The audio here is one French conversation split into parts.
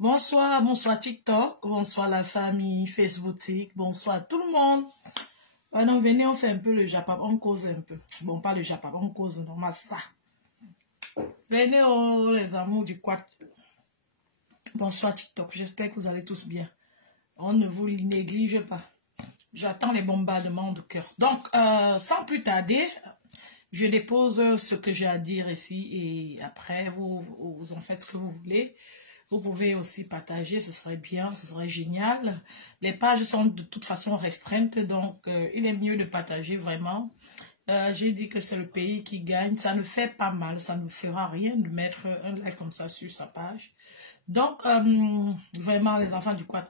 Bonsoir, bonsoir TikTok, bonsoir la famille Facebook, bonsoir tout le monde. Non, venez, on fait un peu le Japap, on cause un peu. Bon, pas le Japap, on cause normal ça. Venez, oh, les amours du quad. Bonsoir TikTok, j'espère que vous allez tous bien. On ne vous néglige pas. J'attends les bombardements de cœur. Donc, sans plus tarder, je dépose ce que j'ai à dire ici et après, vous en faites ce que vous voulez. Vous pouvez aussi partager, ce serait bien, ce serait génial. Les pages sont de toute façon restreintes, donc il est mieux de partager vraiment. J'ai dit que c'est le pays qui gagne, ça ne fait pas mal, ça ne fera rien de mettre un like comme ça sur sa page. Donc, vraiment les enfants du quad.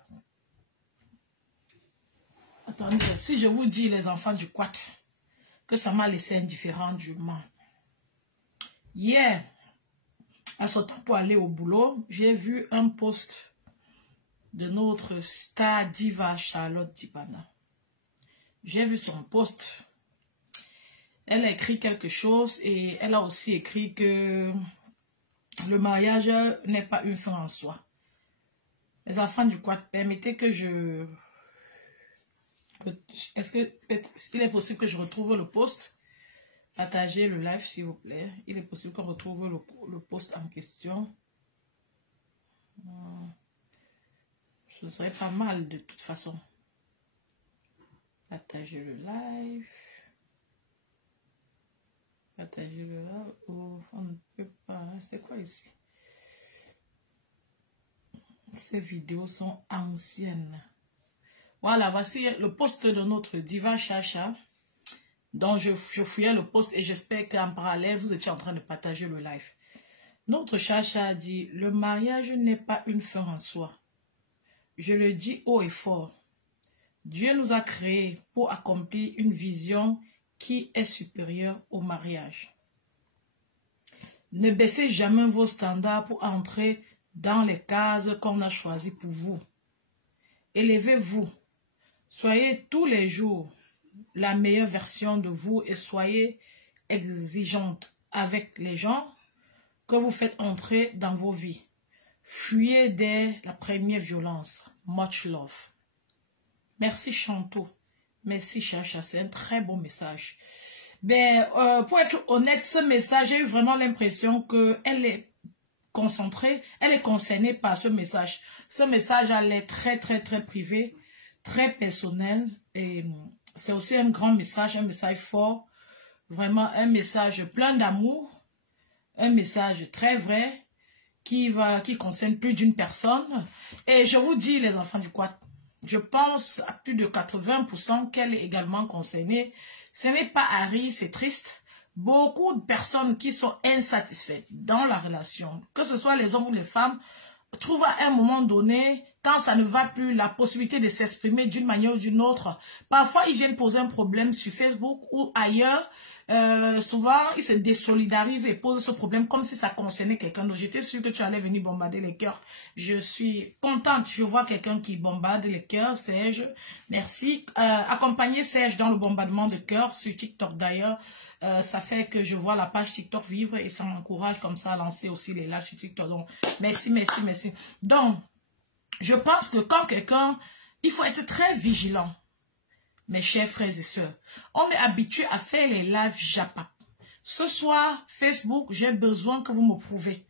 Attendez, si je vous dis les enfants du quad, que ça m'a laissé indifférent du mens. Hier, en sortant pour aller au boulot, j'ai vu un post de notre star diva Charlotte Dibana. J'ai vu son post. Elle a écrit quelque chose et elle a aussi écrit que le mariage n'est pas une fin en soi. Les enfants du quad, permettez que je... Est-ce qu'il est possible que je retrouve le post? Partagez le live s'il vous plaît. Il est possible qu'on retrouve le post en question. Ce serait pas mal de toute façon. Partagez le live. Partagez le live. Oh, on ne peut pas. C'est quoi ici? Ces vidéos sont anciennes. Voilà, voici le post de notre diva Chacha. Donc, je fouillais le post et j'espère qu'en parallèle, vous étiez en train de partager le live. Notre Chacha a dit, le mariage n'est pas une fin en soi. Je le dis haut et fort. Dieu nous a créés pour accomplir une vision qui est supérieure au mariage. Ne baissez jamais vos standards pour entrer dans les cases qu'on a choisies pour vous. Élevez-vous. Soyez tous les jours la meilleure version de vous et soyez exigeante avec les gens que vous faites entrer dans vos vies. Fuyez dès la première violence. Much love. Merci Chanto. Merci Chacha. C'est un très bon message. Ben, pour être honnête, ce message, j'ai eu vraiment l'impression qu'elle est concentrée, elle est concernée par ce message. Ce message, elle est très privé, très personnel et c'est aussi un grand message, un message fort, vraiment un message plein d'amour, un message très vrai qui concerne plus d'une personne. Et je vous dis les enfants du quad, je pense à plus de 80% qu'elle est également concernée. Ce n'est pas Harry, c'est triste. Beaucoup de personnes qui sont insatisfaites dans la relation, que ce soit les hommes ou les femmes, trouvent à un moment donné, quand ça ne va plus, la possibilité de s'exprimer d'une manière ou d'une autre. Parfois, ils viennent poser un problème sur Facebook ou ailleurs. Souvent, ils se désolidarisent et posent ce problème comme si ça concernait quelqu'un d'autre. J'étais sûre que tu allais venir bombarder les cœurs. Je suis contente. Je vois quelqu'un qui bombarde les cœurs. Serge, merci. Accompagnez Serge dans le bombardement de cœurs sur TikTok d'ailleurs. Ça fait que je vois la page TikTok vivre et ça m'encourage comme ça à lancer aussi les lives sur TikTok. Donc, merci. Donc, je pense que quand quelqu'un, il faut être très vigilant. Mes chers frères et sœurs, on est habitué à faire les lives Japap. Ce soir, Facebook, j'ai besoin que vous me prouvez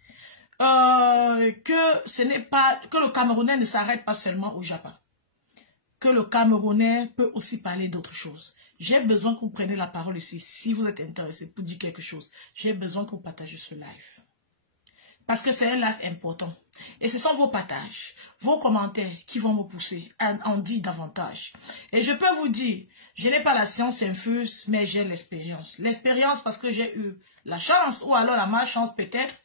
que ce n'est pas, que le Camerounais ne s'arrête pas seulement au Japap. Que le Camerounais peut aussi parler d'autres choses. J'ai besoin que vous preniez la parole ici. Si vous êtes intéressé pour dire quelque chose, j'ai besoin que vous partagez ce live. Parce que c'est un live important. Et ce sont vos partages, vos commentaires qui vont me pousser à en dire davantage. Et je peux vous dire, je n'ai pas la science infuse, mais j'ai l'expérience. L'expérience parce que j'ai eu la chance, ou alors la malchance peut-être,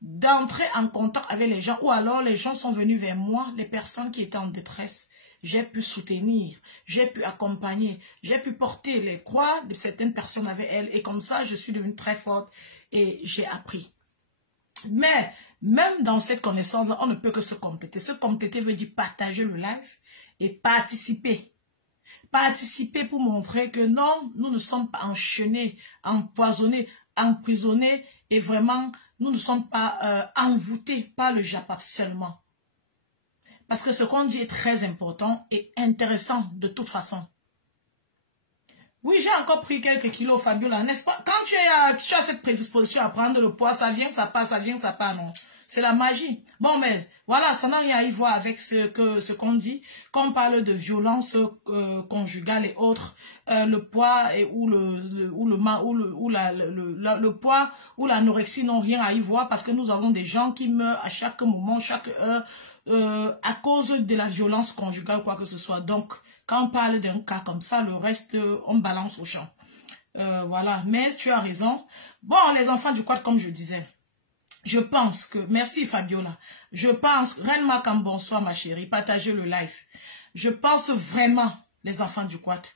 d'entrer en contact avec les gens, ou alors les gens sont venus vers moi, les personnes qui étaient en détresse. J'ai pu soutenir, j'ai pu accompagner, j'ai pu porter les croix de certaines personnes avec elles. Et comme ça, je suis devenue très forte et j'ai appris. Mais même dans cette connaissance-là, on ne peut que se compléter. Se compléter veut dire partager le live et participer. Participer pour montrer que non, nous ne sommes pas enchaînés, empoisonnés, emprisonnés et vraiment, nous ne sommes pas envoûtés par le Japap seulement. Parce que ce qu'on dit est très important et intéressant de toute façon. Oui, j'ai encore pris quelques kilos, Fabiola, n'est-ce pas? Quand tu as cette prédisposition à prendre le poids, ça vient, ça part, ça vient, ça part, non. C'est la magie. Bon, mais voilà, ça n'a rien à y voir avec ce qu'on dit. Quand on parle de violence conjugale et autres, le poids ou le poids ou l'anorexie n'ont rien à y voir parce que nous avons des gens qui meurent à chaque moment, chaque heure, à cause de la violence conjugale, quoi que ce soit. Donc, quand on parle d'un cas comme ça, le reste, on balance au champ. Voilà, mais tu as raison. Bon, les enfants du quad, comme je disais, je pense que, merci Fabiola, je pense, Reine Macam, bonsoir ma chérie, partagez le live. Je pense vraiment, les enfants du quad,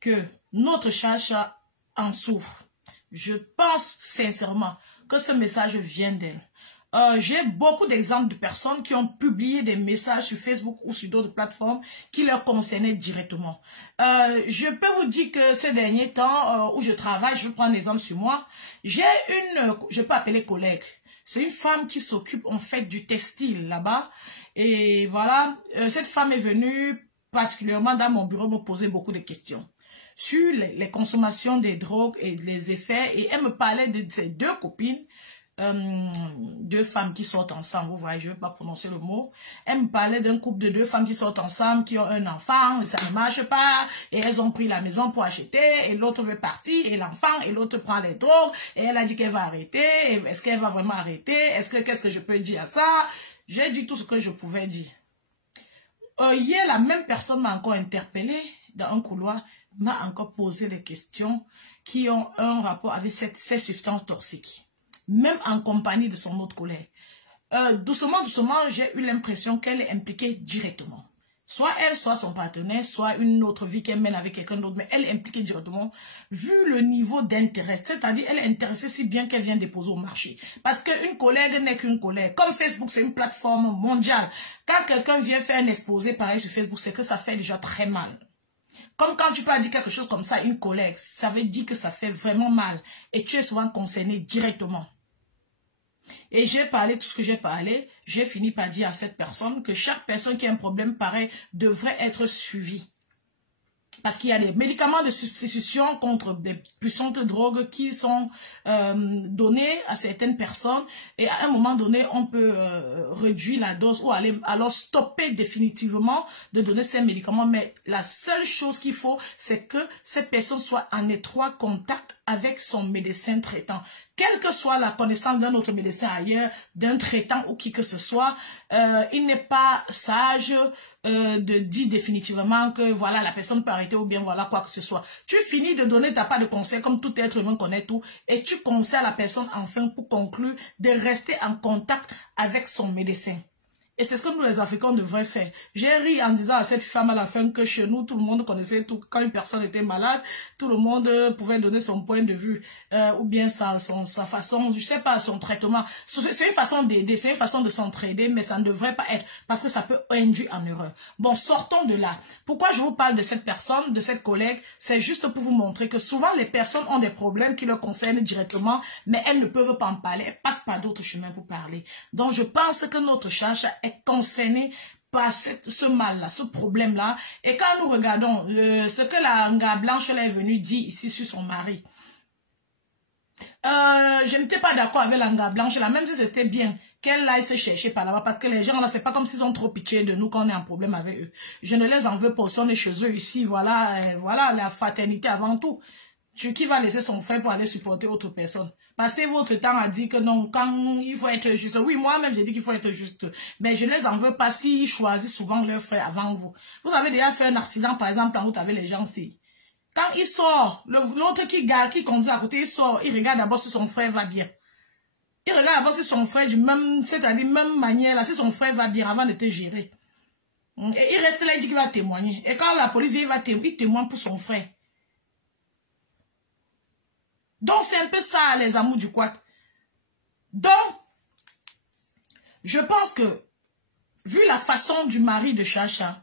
que notre Chacha en souffre. Je pense sincèrement que ce message vient d'elle. J'ai beaucoup d'exemples de personnes qui ont publié des messages sur Facebook ou sur d'autres plateformes qui leur concernaient directement. Je peux vous dire que ces derniers temps où je travaille, je vais prendre l'exemple sur moi, j'ai je peux appeler collègue. C'est une femme qui s'occupe en fait du textile là-bas. Et voilà, cette femme est venue particulièrement dans mon bureau me poser beaucoup de questions sur les consommations des drogues et les effets. Et elle me parlait de ses deux copines. Deux femmes qui sortent ensemble, vous voyez, je ne vais pas prononcer le mot. Elle me parlait d'un couple de deux femmes qui sortent ensemble, qui ont un enfant, et ça ne marche pas, et elles ont pris la maison pour acheter, et l'autre veut partir, et l'enfant, et l'autre prend les drogues, et elle a dit qu'elle va arrêter, est-ce qu'elle va vraiment arrêter, qu'est-ce que je peux dire à ça? J'ai dit tout ce que je pouvais dire. Hier, la même personne m'a encore interpellé dans un couloir, m'a encore posé des questions qui ont un rapport avec ces substances toxiques. Même en compagnie de son autre collègue. Doucement, j'ai eu l'impression qu'elle est impliquée directement. Soit elle, soit son partenaire, soit une autre vie qu'elle mène avec quelqu'un d'autre, mais elle est impliquée directement, vu le niveau d'intérêt. C'est-à-dire, elle est intéressée si bien qu'elle vient déposer au marché. Parce qu'une collègue n'est qu'une collègue. Comme Facebook, c'est une plateforme mondiale. Quand quelqu'un vient faire un exposé pareil sur Facebook, c'est que ça fait déjà très mal. Comme quand tu peux dire quelque chose comme ça à une collègue, ça veut dire que ça fait vraiment mal. Et tu es souvent concerné directement. Et j'ai parlé tout ce que j'ai parlé, j'ai fini par dire à cette personne que chaque personne qui a un problème pareil devrait être suivie. Parce qu'il y a des médicaments de substitution contre des puissantes drogues qui sont donnés à certaines personnes. Et à un moment donné, on peut réduire la dose ou alors stopper définitivement de donner ces médicaments. Mais la seule chose qu'il faut, c'est que cette personne soit en étroit contact avec son médecin traitant. Quelle que soit la connaissance d'un autre médecin ailleurs, d'un traitant ou qui que ce soit, il n'est pas sage de dire définitivement que voilà, la personne peut arrêter ou bien voilà quoi que ce soit. Tu finis de donner ta part de conseil comme tout être humain connaît tout et tu conseilles à la personne enfin pour conclure de rester en contact avec son médecin. Et c'est ce que nous les Africains devraient faire. J'ai ri en disant à cette femme à la fin que chez nous, tout le monde connaissait tout. Quand une personne était malade, tout le monde pouvait donner son point de vue ou bien sa façon, je sais pas, son traitement. C'est une façon d'aider, c'est une façon de s'entraider, mais ça ne devrait pas être parce que ça peut induire en erreur. Bon, sortons de là. Pourquoi je vous parle de cette personne, de cette collègue? C'est juste pour vous montrer que souvent les personnes ont des problèmes qui leur concernent directement, mais elles ne peuvent pas en parler, elles passent par d'autres chemins pour parler. Donc je pense que notre charge est concerné par ce mal-là, ce problème-là. Et quand nous regardons ce que la Nga Blanche est venue dire ici sur son mari, je n'étais pas d'accord avec la Nga Blanche, là, même si c'était bien qu'elle aille se chercher par là-bas, parce que les gens là, c'est pas comme s'ils ont trop pitié de nous quand on est en problème avec eux. Je ne les en veux pas, on est chez eux ici, voilà, voilà la fraternité avant tout. Qui va laisser son frère pour aller supporter autre personne? Passez votre temps à dire que non, quand il faut être juste. Oui, moi-même, j'ai dit qu'il faut être juste. Mais je ne les en veux pas s'ils choisissent souvent leur frère avant vous. Vous avez déjà fait un accident, par exemple, en route avec les gens aussi. Quand il sort, l'autre qui conduit à côté, il sort, il regarde d'abord si son frère va bien. Il regarde d'abord si son frère, c'est-à-dire même manière, là, si son frère va bien avant de te gérer. Et il reste là, il dit qu'il va témoigner. Et quand la police vient, il témoigne pour son frère. Donc, c'est un peu ça, les amours du quad. Donc, je pense que, vu la façon du mari de Chacha,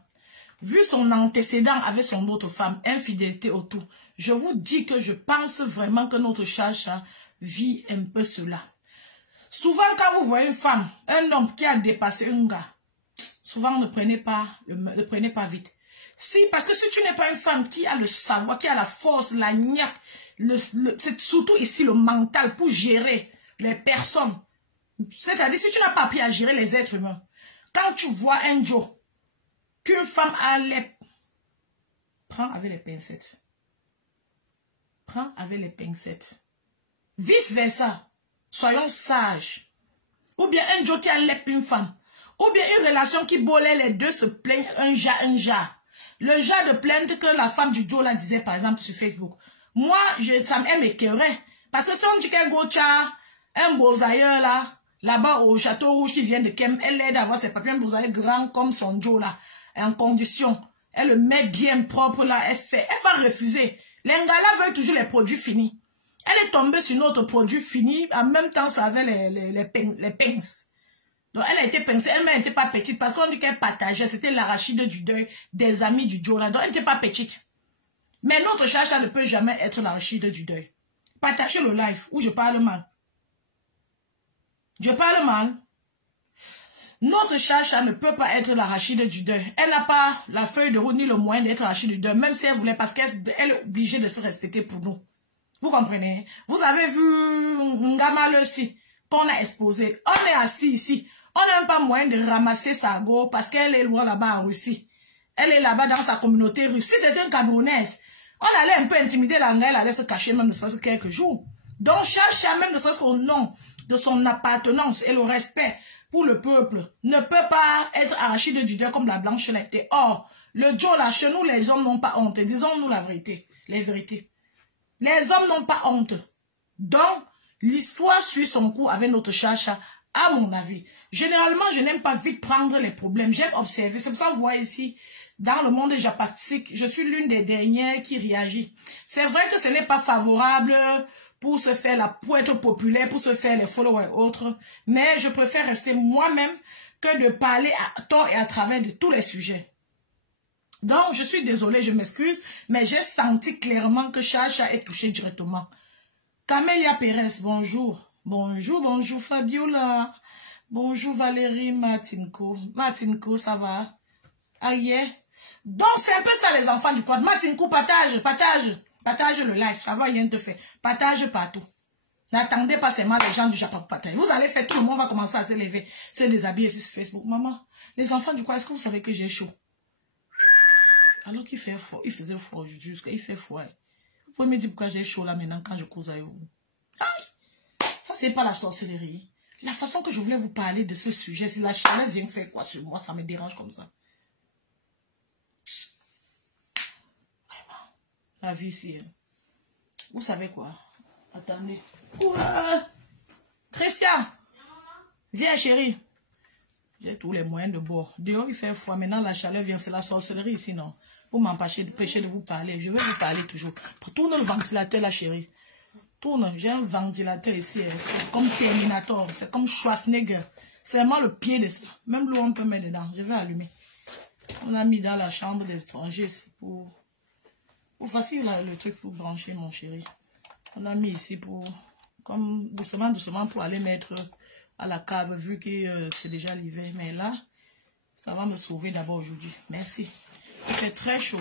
vu son antécédent avec son autre femme, infidélité autour, je vous dis que je pense vraiment que notre Chacha vit un peu cela. Souvent, quand vous voyez une femme, un homme qui a dépassé un gars, Souvent, ne prenez pas vite. Si, parce que si tu n'es pas une femme qui a le savoir, qui a la force, la niaque, c'est surtout ici le mental pour gérer les personnes. C'est-à-dire, si tu n'as pas appris à gérer les êtres humains, quand tu vois un Joe, qu'une femme a les... Prends avec les pincettes. Prends avec les pincettes. Vice versa, soyons sages. Ou bien un Joe qui a une femme. Ou bien une relation qui bolait les deux se plaignent un jar. Le genre de plainte que la femme du Joe là disait par exemple sur Facebook. Moi, ça m'écœurait. Parce que si on dit qu'un gocha, un beau-ailleurs là-bas au Château Rouge qui vient de Kem, elle l'aide à avoir ses papiers, un beau-ailleurs grand comme son Joe là, en condition. Elle le met bien propre là, elle va refuser. Les Ngala veulent toujours les produits finis. Elle est tombée sur notre produit fini, en même temps ça avait les pinces. Donc elle a été pincée, elle n'était pas petite parce qu'on dit qu'elle partageait, c'était l'arachide du deuil des amis du Joe là, donc elle n'était pas petite. Mais notre chacha ne peut jamais être l'arachide du deuil. Partagez le live où je parle mal. Je parle mal. Notre chacha ne peut pas être l'arachide du deuil. Elle n'a pas la feuille de route ni le moyen d'être l'arachide du deuil, même si elle voulait, parce qu'elle est obligée de se respecter pour nous. Vous comprenez? Vous avez vu Ngama aussi, qu'on a exposé. On est assis ici. On n'a même pas moyen de ramasser sa go parce qu'elle est loin là-bas en Russie. Elle est là-bas dans sa communauté russe. Si c'était une Camerounaise, on allait un peu intimider la elle allait se cacher même ne serait-ce que quelques jours. Donc, chacha, même ne serait-ce qu'au nom de son appartenance et le respect pour le peuple, ne peut pas être arraché du deuil comme la blanche l'a été. Or, le Joe là, chez nous, les hommes n'ont pas honte. Disons-nous la vérité, les vérités. Les hommes n'ont pas honte. Donc, l'histoire suit son cours avec notre chacha, à mon avis. Généralement, je n'aime pas vite prendre les problèmes. J'aime observer. C'est pour ça que vous voyez ici, dans le monde japatique, je suis l'une des dernières qui réagit. C'est vrai que ce n'est pas favorable pour se faire pour être populaire, pour se faire les followers et autres. Mais je préfère rester moi-même que de parler à tort et à travers de tous les sujets. Donc, je suis désolée, je m'excuse, mais j'ai senti clairement que Chacha est touché directement. Camélia Pérez, bonjour. Bonjour Fabiola. Bonjour Valérie Martinko. Martinko, ça va? Aïe. Donc, c'est un peu ça les enfants du code. Martinko, partage le live, ça va rien te faire. Partage partout. N'attendez pas seulement les gens du Japon pour partager. Vous allez faire, tout le monde va commencer à se lever, se déshabiller sur Facebook. Maman, les enfants du code, est-ce que vous savez que j'ai chaud? Alors qu'il fait froid, il faisait froid jusqu'à il fait froid. Vous pouvez me dire pourquoi j'ai chaud là maintenant quand je cause avec vous. Aïe! Ça, c'est pas la sorcellerie. La façon que je voulais vous parler de ce sujet, si la chaleur vient faire quoi sur moi, ça me dérange comme ça. Vraiment. La vie ici. Vous savez quoi? Attendez. Ouah! Christian! Viens chérie. J'ai tous les moyens de bord. Dehors, il fait froid. Maintenant, la chaleur vient. C'est la sorcellerie ici, non? Pour m'empêcher de vous parler. Je vais vous parler toujours. Tourne le ventilateur, là, chérie. Tourne. J'ai un ventilateur ici. C'est comme Terminator. C'est comme Schwarzenegger. C'est vraiment le pied de ça. Même l'eau, on peut mettre dedans. Je vais allumer. On a mis dans la chambre des étrangers. Pour facile le truc pour brancher, mon chéri. On a mis ici pour... Comme doucement pour aller mettre... à la cave, vu que c'est déjà l'hiver. Mais là, ça va me sauver d'abord aujourd'hui. Merci. Il fait très chaud.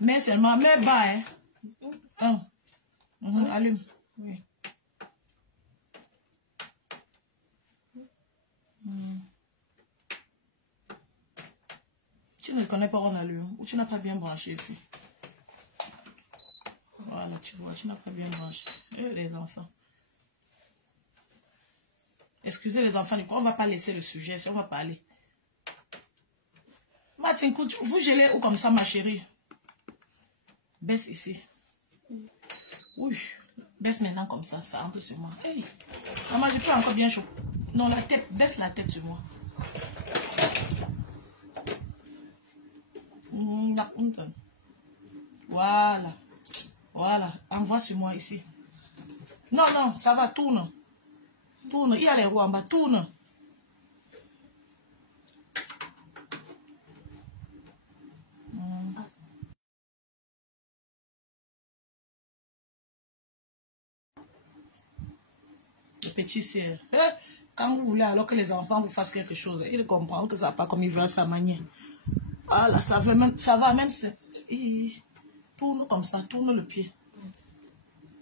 Mais seulement, mais bas, hein. Allume. Oui. Tu ne connais pas on allume. Ou tu n'as pas bien branché ici. Voilà, tu vois, tu n'as pas bien branché. Les enfants. Excusez les enfants, on ne va pas laisser le sujet, on va parler. Martin, vous gelez ou comme ça, ma chérie? Baisse ici. Oui, baisse maintenant comme ça, ça rentre sur moi. Hey, maman, je peux encore bien chaud. Non, la tête, baisse la tête sur moi. Voilà. Voilà, envoie sur moi ici. Non, ça va, tourne. Tourne, il y a les roues en bas, tourne. Le petit c'est... Quand vous voulez alors que les enfants vous fassent quelque chose, ils comprennent que ça va pas comme ils veulent sa manière. Voilà, ça va même, tourne comme ça, tourne le pied.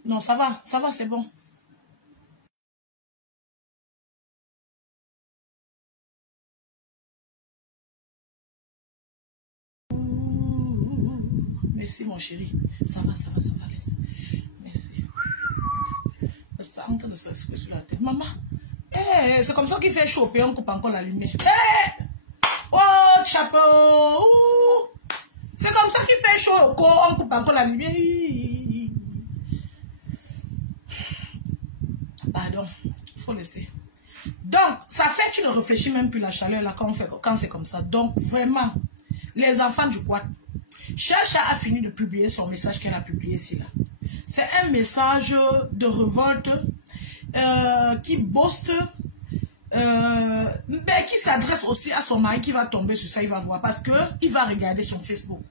Non, ça va, c'est bon. Merci mon chéri. Ça va, laisse. Merci. Ça rentre de se secouer sur la tête. Maman, c'est comme ça qu'il fait chaud, et on coupe encore la lumière. Oh, chapeau. C'est comme ça qu'il fait chaud au corps, on coupe encore la lumière. Pardon, il faut laisser. Donc, ça fait, tu ne réfléchis même plus la chaleur là quand c'est comme ça. Donc, vraiment, les enfants du quad. Chacha a fini de publier son message qu'elle a publié ici là. C'est un message de révolte qui boste, mais qui s'adresse aussi à son mari qui va tomber sur ça, il va voir, parce qu'il va regarder son Facebook.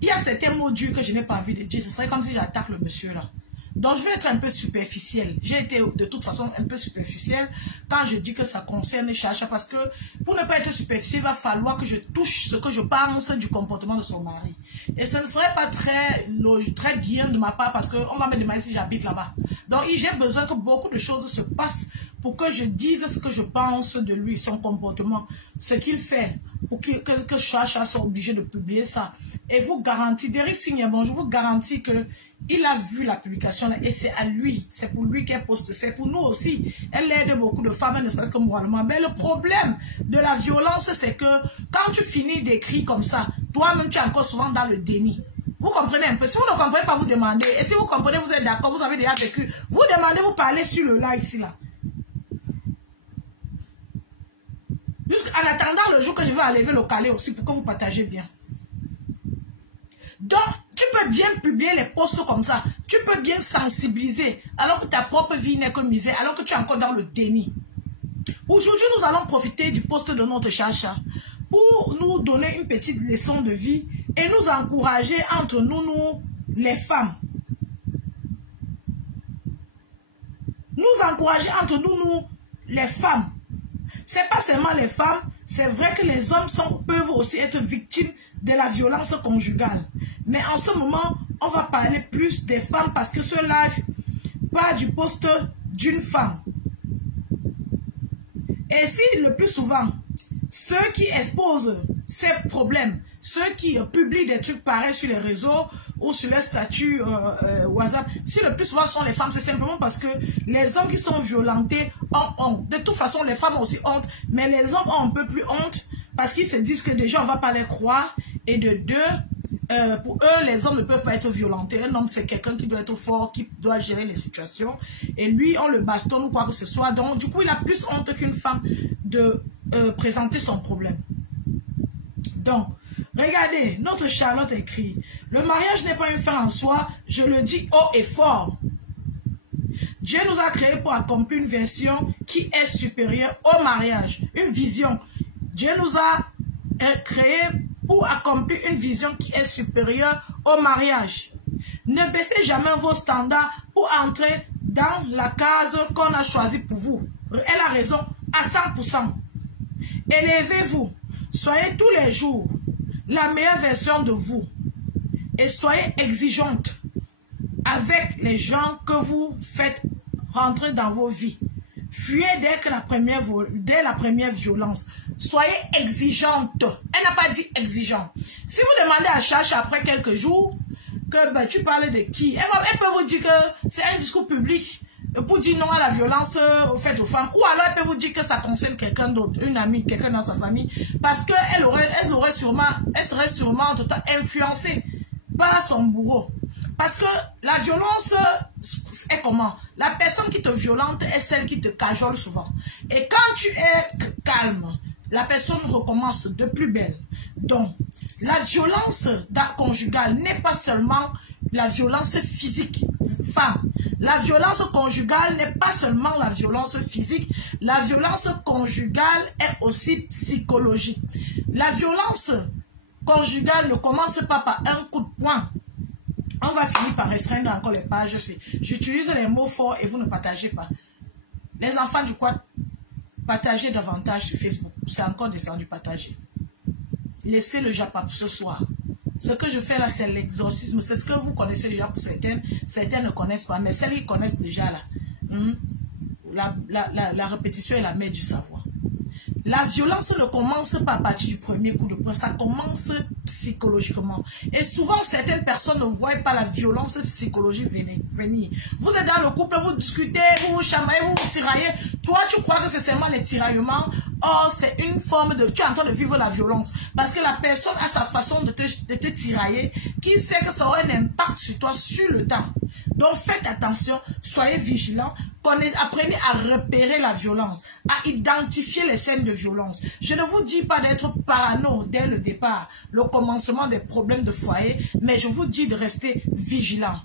Il y a certains mots durs que je n'ai pas envie de dire, ce serait comme si j'attaque le monsieur là. Donc je vais être un peu superficielle. J'ai été de toute façon un peu superficielle quand je dis que ça concerne Chacha, parce que pour ne pas être superficielle, il va falloir que je touche ce que je pense du comportement de son mari. Et ce ne serait pas très bien de ma part, parce qu'on va me demander si j'habite là-bas. Donc j'ai besoin que beaucoup de choses se passent pour que je dise ce que je pense de lui, son comportement, ce qu'il fait, pour que Chacha soit obligé de publier ça. Et vous garantis, Derrick Signabon, je vous garantis que il a vu la publication là, et c'est à lui, c'est pour lui qu'elle poste, c'est pour nous aussi. Elle aide beaucoup de femmes, ne serait-ce que moralement. Mais le problème de la violence, c'est que quand tu finis d'écrire comme ça, toi-même tu es encore souvent dans le déni. Vous comprenez un peu? Si vous ne comprenez pas, vous demandez. Et si vous comprenez, vous êtes d'accord, vous avez déjà vécu. Vous demandez, vous parlez sur le live ici là. En attendant le jour que je vais enlever le calais aussi pour que vous partagez bien. Donc, tu peux bien publier les posts comme ça. Tu peux bien sensibiliser alors que ta propre vie n'est que misère, alors que tu es encore dans le déni. Aujourd'hui, nous allons profiter du post de notre Chacha pour nous donner une petite leçon de vie et nous encourager entre nous, les femmes. Nous encourager entre nous, les femmes. C'est pas seulement les femmes, c'est vrai que les hommes peuvent aussi être victimes de la violence conjugale. Mais en ce moment, on va parler plus des femmes parce que ce live part du poste d'une femme. Et si le plus souvent, ceux qui exposent ces problèmes, ceux qui publient des trucs pareils sur les réseaux ou sur les statuts WhatsApp, si le plus souvent sont les femmes, c'est simplement parce que les hommes qui sont violentés ont honte. De toute façon, les femmes ont aussi honte, mais les hommes ont un peu plus honte parce qu'ils se disent que déjà, on ne va pas les croire. Et de deux, pour eux, les hommes ne peuvent pas être violentés. Un homme, c'est quelqu'un qui doit être fort, qui doit gérer les situations. Et lui, on le bastonne ou quoi que ce soit. Donc, du coup, il a plus honte qu'une femme de présenter son problème. Donc, regardez, notre Charlotte écrit, le mariage n'est pas une fin en soi, je le dis haut et fort. Dieu nous a créés pour accomplir une version qui est supérieure au mariage, une vision. Dieu nous a créés pour accomplir une vision qui est supérieure au mariage. Ne baissez jamais vos standards pour entrer dans la case qu'on a choisie pour vous. Elle a raison à 100%. Élevez-vous. Soyez tous les jours la meilleure version de vous. Et soyez exigeante avec les gens que vous faites rentrer dans vos vies. Fuyez dès la première violence. Soyez exigeante. Elle n'a pas dit exigeant. Si vous demandez à Chacha après quelques jours que tu parles de qui, elle peut vous dire que c'est un discours public pour dire non à la violence faite aux femmes. Ou alors elle peut vous dire que ça concerne quelqu'un d'autre, une amie, quelqu'un dans sa famille. Parce qu'elle serait sûrement en tout temps influencée par son bourreau. Parce que la violence est comment? La personne qui te violente est celle qui te cajole souvent. Et quand tu es calme, la personne recommence de plus belle. Donc, la violence conjugale n'est pas seulement la violence physique. Femme, la violence conjugale n'est pas seulement la violence physique. La violence conjugale est aussi psychologique. La violence conjugale ne commence pas par un coup de poing. On va finir par restreindre encore les pages. J'utilise les mots forts et vous ne partagez pas. Les enfants du quad, Partagez davantage sur Facebook. C'est encore descendu, partagez. Laissez le Japon pour ce soir. Ce que je fais là, c'est l'exorcisme. C'est ce que vous connaissez déjà pour certaines. Certaines ne connaissent pas, mais celles qui connaissent déjà là. La répétition est la mère du savoir. La violence ne commence pas à partir du premier coup de poing, ça commence psychologiquement. Et souvent, certaines personnes ne voient pas la violence psychologique venir. Vous êtes dans le couple, vous discutez, vous vous chamaillez, vous vous tiraillez. Toi, tu crois que c'est seulement les tiraillements. Or, c'est une forme de... Tu es en train de vivre la violence. Parce que la personne a sa façon de te tirailler qui sait que ça aura un impact sur toi sur le temps. Donc, faites attention, soyez vigilants. Apprenez à repérer la violence, à identifier les scènes de violence. Je ne vous dis pas d'être parano dès le départ, le commencement des problèmes de foyer, mais je vous dis de rester vigilant.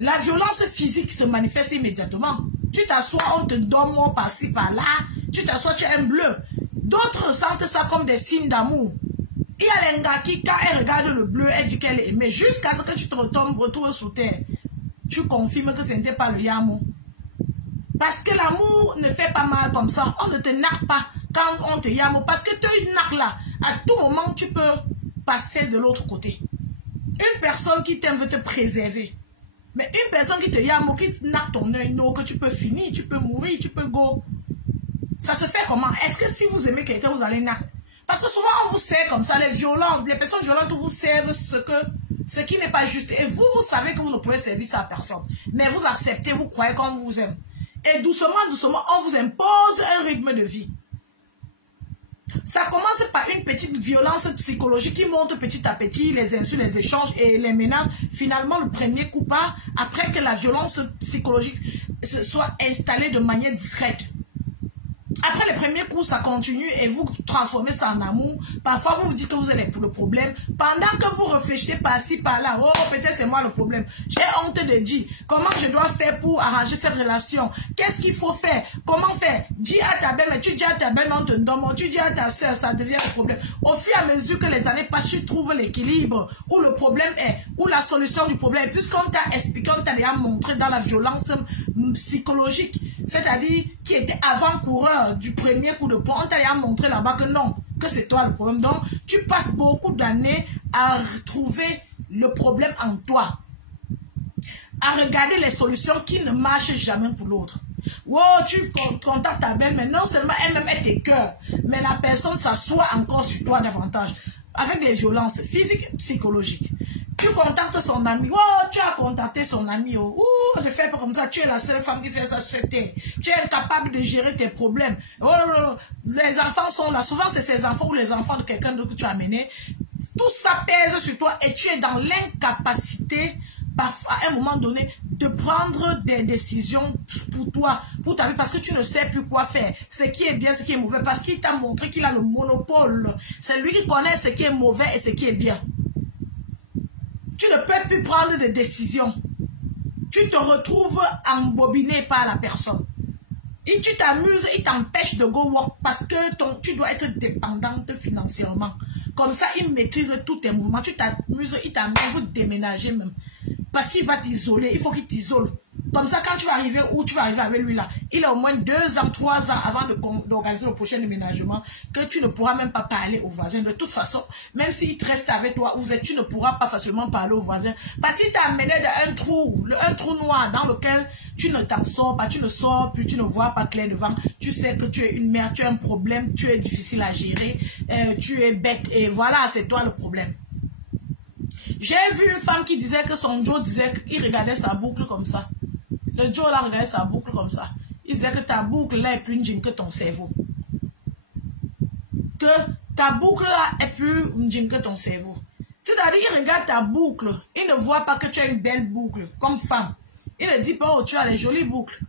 La violence physique se manifeste immédiatement. Tu t'assois, on te donne par-ci, par-là. Tu t'assois, tu as un bleu. D'autres ressentent ça comme des signes d'amour. Il y a les gars qui, quand elle regarde le bleu, elle dit qu'elle aime. Jusqu'à ce que tu te retrouves sous terre. Tu confirmes que ce n'était pas le yamo. Parce que l'amour ne fait pas mal comme ça. On ne te narque pas quand on te yamo. Parce que tu narques là. À tout moment, tu peux passer de l'autre côté. Une personne qui t'aime veut te préserver. Mais une personne qui te yamo, qui narque ton œil, non, que tu peux finir, tu peux mourir, tu peux go. Ça se fait comment? Est-ce que si vous aimez quelqu'un, vous allez narquer? Parce que souvent, on vous sert comme ça. Les personnes violentes vous servent ce qui n'est pas juste. Et vous, vous savez que vous ne pouvez servir ça à personne. Mais vous acceptez, vous croyez qu'on vous aime. Et doucement, doucement, on vous impose un rythme de vie. Ça commence par une petite violence psychologique qui monte petit à petit, les insultes, les échanges et les menaces. Finalement, le premier coup part, après que la violence psychologique soit installée de manière discrète. Après le premier coup, ça continue et vous transformez ça en amour. Parfois, vous vous dites que vous êtes pour le problème. Pendant que vous réfléchissez par-ci, par-là, oh, peut-être c'est moi le problème. J'ai honte de dire comment je dois faire pour arranger cette relation. Qu'est-ce qu'il faut faire? Comment faire? Dis à ta belle, mais tu dis à ta belle, on te donne. Tu dis à ta soeur, ça devient un problème. Au fur et à mesure que les années passent, tu trouves l'équilibre où le problème est, où la solution du problème. Puisqu'on t'a expliqué, on t'a déjà montré dans la violence psychologique, c'est-à-dire qui était avant-coureur du premier coup de poing, on t'a déjà montré là-bas que non, que c'est toi le problème. Donc, tu passes beaucoup d'années à retrouver le problème en toi, à regarder les solutions qui ne marchent jamais pour l'autre. Wow, tu contactes ta belle, mais non seulement elle-même est tes cœurs, mais la personne s'assoit encore sur toi davantage, avec des violences physiques, psychologiques. Tu contactes son ami. Oh, tu as contacté son ami. Oh, ne fais pas comme ça. Tu es la seule femme qui fait ça sur terre. Tu es incapable de gérer tes problèmes. Oh, les enfants sont là. Souvent, c'est ces enfants ou les enfants de quelqu'un d'autre que tu as amené. Tout ça pèse sur toi et tu es dans l'incapacité, parfois, à un moment donné, de prendre des décisions pour toi, pour ta vie, parce que tu ne sais plus quoi faire. Ce qui est bien, ce qui est mauvais, parce qu'il t'a montré qu'il a le monopole. C'est lui qui connaît ce qui est mauvais et ce qui est bien. Tu ne peux plus prendre de décisions. Tu te retrouves embobiné par la personne. Et tu t'amuses, il t'empêche de go work parce que tu dois être dépendante financièrement. Comme ça, il maîtrise tous tes mouvements. Tu t'amuses, il t'amène, vous déménager même. Parce qu'il va t'isoler, il faut qu'il t'isole. Comme ça, quand tu vas arriver où tu vas arriver avec lui là, il a au moins 2 ans, 3 ans avant d'organiser le prochain déménagement, que tu ne pourras même pas parler aux voisins. De toute façon, même s'il te reste avec toi, tu ne pourras pas facilement parler aux voisins. Parce qu'il t'a amené d'un trou, un trou noir dans lequel tu ne t'en sors pas, tu ne sors plus, tu ne vois pas clair devant. Tu sais que tu es une mère, tu as un problème, tu es difficile à gérer, tu es bête et voilà, c'est toi le problème. J'ai vu une femme qui disait que son Joe disait qu'il regardait sa boucle comme ça. Le Joe là regardait sa boucle comme ça. Il disait que ta boucle là est plus jeune que ton cerveau. Que ta boucle là est plus jeune que ton cerveau. C'est-à-dire qu'il regarde ta boucle. Il ne voit pas que tu as une belle boucle comme femme. Il ne dit pas, oh, tu as les jolies boucles.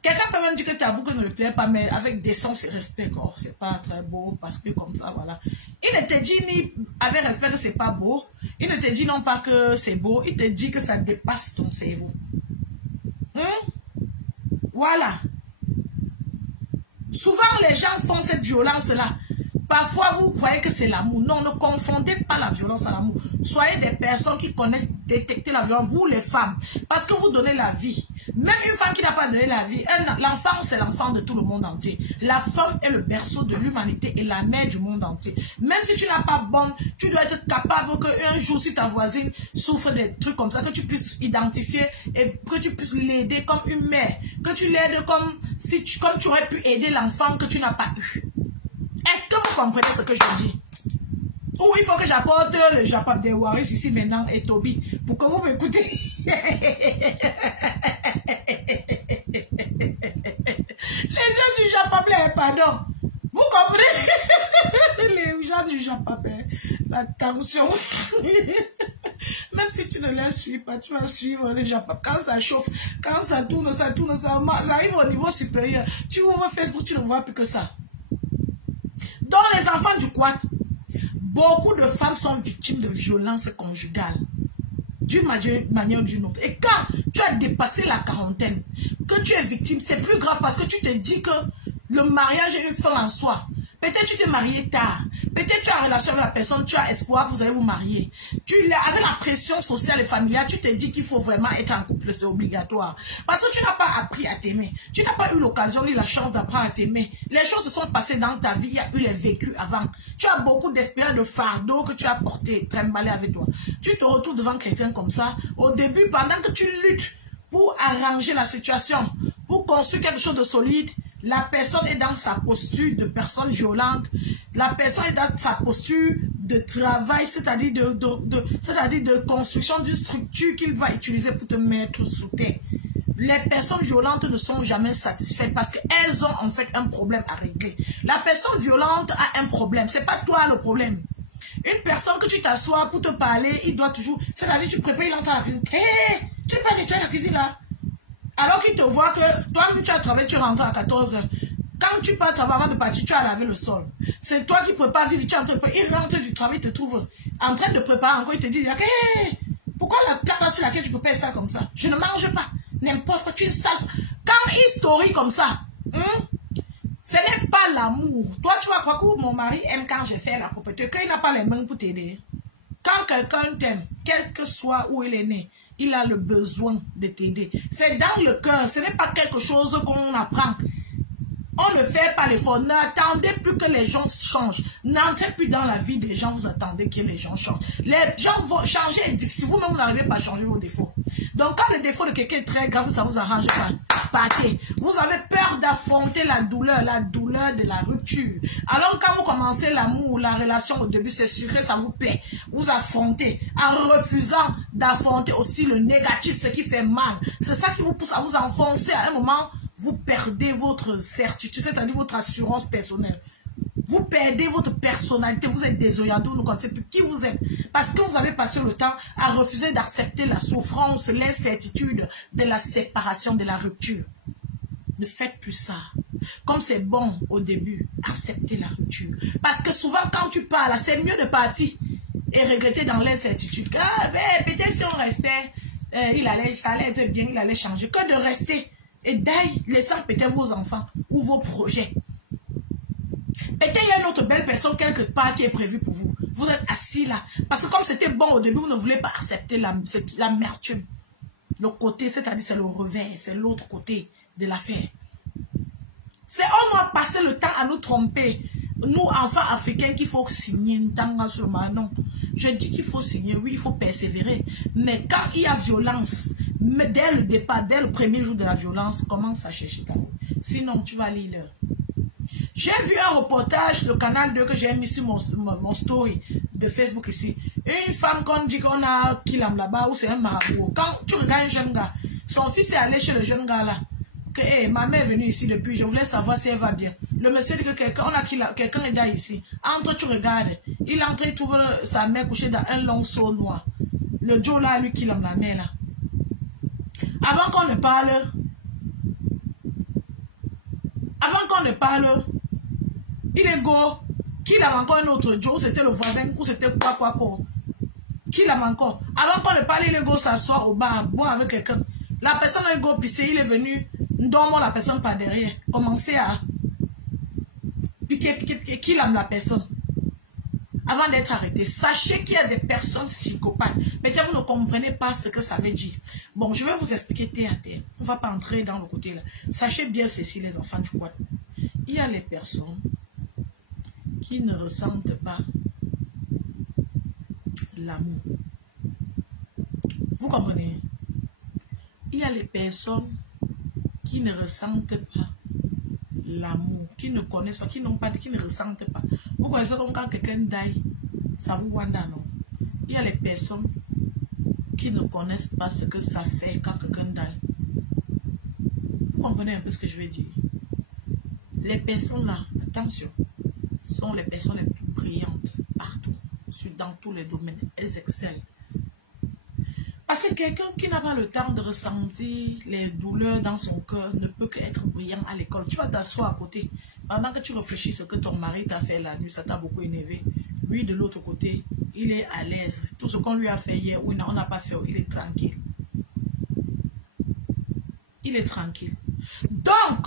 Quelqu'un peut même dire que ta boucle ne lui plaît pas, mais avec décence et respect. Oh, c'est pas très beau, parce que comme ça, voilà. Il ne te dit ni avec respect que c'est pas beau. Il ne te dit non pas que c'est beau. Il te dit que ça dépasse ton cerveau. Voilà. Souvent, les gens font cette violence-là Parfois, vous voyez que c'est l'amour. Non, ne confondez pas la violence à l'amour. Soyez des personnes qui connaissent détecter la violence, vous les femmes. Parce que vous donnez la vie. Même une femme qui n'a pas donné la vie, l'enfant, c'est l'enfant de tout le monde entier. La femme est le berceau de l'humanité et la mère du monde entier. Même si tu n'as pas bonne, tu dois être capable qu'un jour, si ta voisine souffre des trucs comme ça, que tu puisses identifier et que tu puisses l'aider comme une mère. Que tu l'aides comme tu aurais pu aider l'enfant que tu n'as pas eu. Est-ce que vous comprenez ce que je dis? Ou il faut que j'apporte le Japap de Waris ici maintenant et Toby pour que vous m'écoutez. Les gens du Japap, pardon. Vous comprenez? Les gens du Japap, la tension. Même si tu ne les suis pas, tu vas suivre le Japap. Quand ça chauffe, quand ça tourne, ça arrive au niveau supérieur. Tu ouvres Facebook, tu ne vois plus que ça. Dans les enfants du Quad, beaucoup de femmes sont victimes de violences conjugales, d'une manière ou d'une autre. Et quand tu as dépassé la quarantaine, que tu es victime, c'est plus grave parce que tu te dis que le mariage est une fin en soi. Peut-être tu t'es marié tard. Peut-être tu as une relation avec la personne, tu as espoir que vous allez vous marier. Avec la pression sociale et familiale, tu te dis qu'il faut vraiment être en couple, c'est obligatoire. Parce que tu n'as pas appris à t'aimer. Tu n'as pas eu l'occasion ni la chance d'apprendre à t'aimer. Les choses se sont passées dans ta vie, il y a eu les vécus avant. Tu as beaucoup d'espérance de fardeau que tu as porté, trimballé avec toi. Tu te retrouves devant quelqu'un comme ça. Au début, pendant que tu luttes pour arranger la situation, pour construire quelque chose de solide, la personne est dans sa posture de personne violente. La personne est dans sa posture de travail, c'est-à-dire de construction d'une structure qu'il va utiliser pour te mettre sous terre. Les personnes violentes ne sont jamais satisfaites parce qu'elles ont en fait un problème à régler. La personne violente a un problème, c'est pas toi le problème. Une personne que tu t'assois pour te parler, il doit toujours... C'est-à-dire tu prépares, il entre à la cuisine. Hé, tu peux pas nettoyer la cuisine là? Alors qu'il te voit que toi-même tu as travaillé, tu rentres à 14 h. Quand tu pars travailler avant de partir, tu as lavé le sol. C'est toi qui prépares vivre, tu es en train de préparer. Il rentre du travail, il te trouve en train de préparer encore, il te dit, hey, pourquoi la plate sur laquelle tu prépares ça comme ça? Je ne mange pas. N'importe quoi, tu ne sais. Quand historique comme ça, ce n'est pas l'amour. Toi, tu vas croire que mon mari aime quand je fais la propreté, qu'il n'a pas les mains pour t'aider. Quand quelqu'un t'aime, quel que soit où il est né, il a le besoin de t'aider. C'est dans le cœur, ce n'est pas quelque chose qu'on apprend. On ne fait pas l'effort. N'attendez plus que les gens changent. N'entrez plus dans la vie des gens, vous attendez que les gens changent. Les gens vont changer. Si vous-même, vous n'arrivez pas à changer vos défauts. Donc, quand le défaut de quelqu'un est très grave, ça vous arrange pas. Partez. Vous avez peur d'affronter la douleur de la rupture. Alors, quand vous commencez l'amour, la relation au début, c'est sûr que ça vous plaît. Vous affrontez en refusant d'affronter aussi le négatif, ce qui fait mal. C'est ça qui vous pousse à vous enfoncer à un moment. Vous perdez votre certitude, c'est-à-dire votre assurance personnelle. Vous perdez votre personnalité, vous êtes désorienté, vous ne connaissez plus qui vous êtes. Parce que vous avez passé le temps à refuser d'accepter la souffrance, l'incertitude de la séparation, de la rupture. Ne faites plus ça. Comme c'est bon au début, acceptez la rupture. Parce que souvent quand tu parles, c'est mieux de partir et regretter dans l'incertitude. Ah, ben, peut-être si on restait, ça allait être bien, il allait changer. Que de rester. Et d'ailleurs, laissant peut-être vos enfants ou vos projets. Peut-être il y a une autre belle personne quelque part qui est prévue pour vous. Vous êtes assis là. Parce que comme c'était bon au début, vous ne voulez pas accepter l'amertume. Le côté, c'est-à-dire c'est le revers, c'est l'autre côté de l'affaire. C'est on doit passer le temps à nous tromper. Nous, enfants africains, qu'il faut signer non. Je dis qu'il faut signer, oui, il faut persévérer. Mais quand il y a violence, dès le départ, dès le premier jour de la violence, commence à chercher ta route. Sinon, tu vas lire l'heure. J'ai vu un reportage de Canal 2 que j'ai mis sur mon story de Facebook ici. Une femme qu'on dit qu'on a Kilam là-bas, ou c'est un marabout. Quand tu regardes un jeune gars, son fils est allé chez le jeune gars là. Que hey, ma mère est venue ici depuis, je voulais savoir si elle va bien. Le monsieur dit que quelqu'un est là ici. Entre, tu regardes. Il entre, il trouve sa mère couchée dans un long seau noir. Le Joe là, lui, qui l'aime la mère là. Avant qu'on ne parle, il est go. Qui l'aime encore un autre Joe, c'était le voisin ou c'était quoi. Qui l'aime encore. Avant qu'on ne parle, il est go s'asseoir au bar, boire avec quelqu'un. La personne est go pisser, il est venu. Dormons la personne par derrière. Commencez à piquer, qu'il aime la personne. Avant d'être arrêté, sachez qu'il y a des personnes psychopathes. Mais vous ne comprenez pas ce que ça veut dire. Bon, je vais vous expliquer terre à terre. On ne va pas entrer dans le côté là. Sachez bien ceci, les enfants du coin. Il y a les personnes qui ne ressentent pas l'amour. Vous comprenez? Il y a les personnes qui ne ressentent pas l'amour, qui ne connaissent pas, qui n'ont pas, qui ne ressentent pas. Vous connaissez donc quand quelqu'un die, ça vous wanda, non? Il y a les personnes qui ne connaissent pas ce que ça fait quand quelqu'un die. Vous comprenez un peu ce que je veux dire? Les personnes là, attention, sont les personnes les plus brillantes partout, dans tous les domaines. Elles excellent. Parce que quelqu'un qui n'a pas le temps de ressentir les douleurs dans son cœur ne peut qu'être brillant à l'école. Tu vas t'asseoir à côté. Pendant que tu réfléchis ce que ton mari t'a fait la nuit, ça t'a beaucoup énervé. Lui, de l'autre côté, il est à l'aise. Tout ce qu'on lui a fait hier, ou on n'a pas fait, il est tranquille. Il est tranquille. Donc,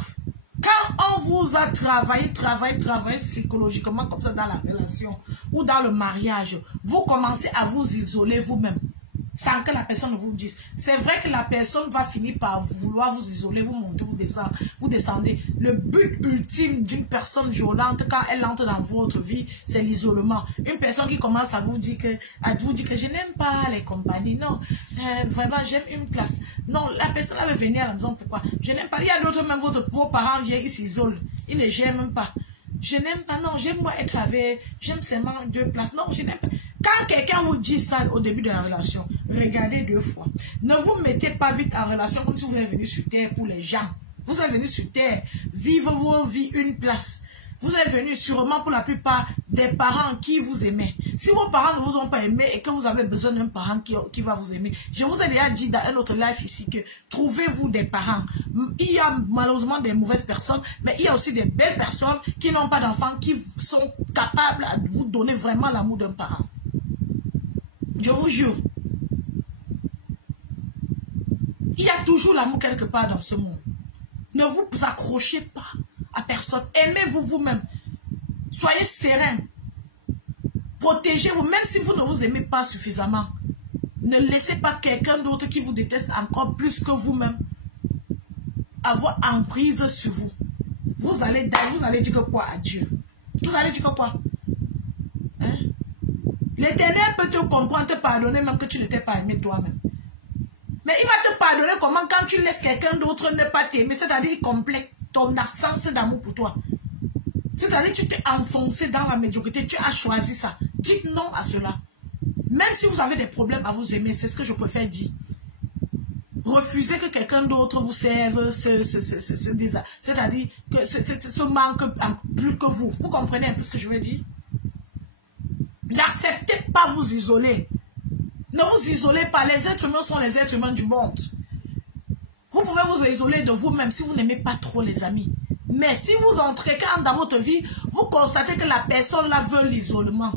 quand on vous a travaillé psychologiquement comme ça dans la relation ou dans le mariage, vous commencez à vous isoler vous-même. Sans que la personne ne vous dise. C'est vrai que la personne va finir par vouloir vous isoler, vous montez, vous descendez. Le but ultime d'une personne violente, quand elle entre dans votre vie, c'est l'isolement. Une personne qui commence à vous dire que je n'aime pas les compagnies. Non, vraiment, j'aime une place. Non, la personne va venir à la maison, pourquoi? Je n'aime pas. Il y a d'autres, même vos parents viennent, ils s'isolent. Ils ne gèrent même pas. Je n'aime pas, non, j'aime moi être avec, j'aime seulement 2 places. Non, je n'aime pas. Quand quelqu'un vous dit ça au début de la relation, regardez 2 fois. Ne vous mettez pas vite en relation comme si vous êtes venu sur terre pour les gens. Vous êtes venu sur terre, vivre vos vies une place. Vous êtes venu sûrement pour la plupart des parents qui vous aimaient. Si vos parents ne vous ont pas aimé et que vous avez besoin d'un parent qui va vous aimer, je vous ai déjà dit dans un autre live ici que trouvez-vous des parents. Il y a malheureusement des mauvaises personnes, mais il y a aussi des belles personnes qui n'ont pas d'enfants, qui sont capables de vous donner vraiment l'amour d'un parent. Je vous jure. Il y a toujours l'amour quelque part dans ce monde. Ne vous accrochez pas à personne. Aimez-vous vous-même. Soyez serein. Protégez-vous, même si vous ne vous aimez pas suffisamment. Ne laissez pas quelqu'un d'autre qui vous déteste encore plus que vous-même avoir emprise sur vous. Vous allez dire que quoi à Dieu? Vous allez dire que quoi? Hein? L'Éternel peut te comprendre, te pardonner même que tu ne t'es pas aimé toi-même. Mais il va te pardonner comment quand tu laisses quelqu'un d'autre ne pas t'aimer, c'est-à-dire il complète ton absence d'amour pour toi. C'est-à-dire tu t'es enfoncé dans la médiocrité, tu as choisi ça. Dites non à cela. Même si vous avez des problèmes à vous aimer, c'est ce que je préfère dire. Refusez que quelqu'un d'autre vous serve c'est-à-dire que ce manque plus que vous. Vous comprenez un peu ce que je veux dire? N'acceptez pas vous isoler. Ne vous isolez pas. Les êtres humains sont les êtres humains du monde. Vous pouvez vous isoler de vous-même si vous n'aimez pas trop les amis. Mais si vous entrez quand dans votre vie, vous constatez que la personne là veut l'isolement.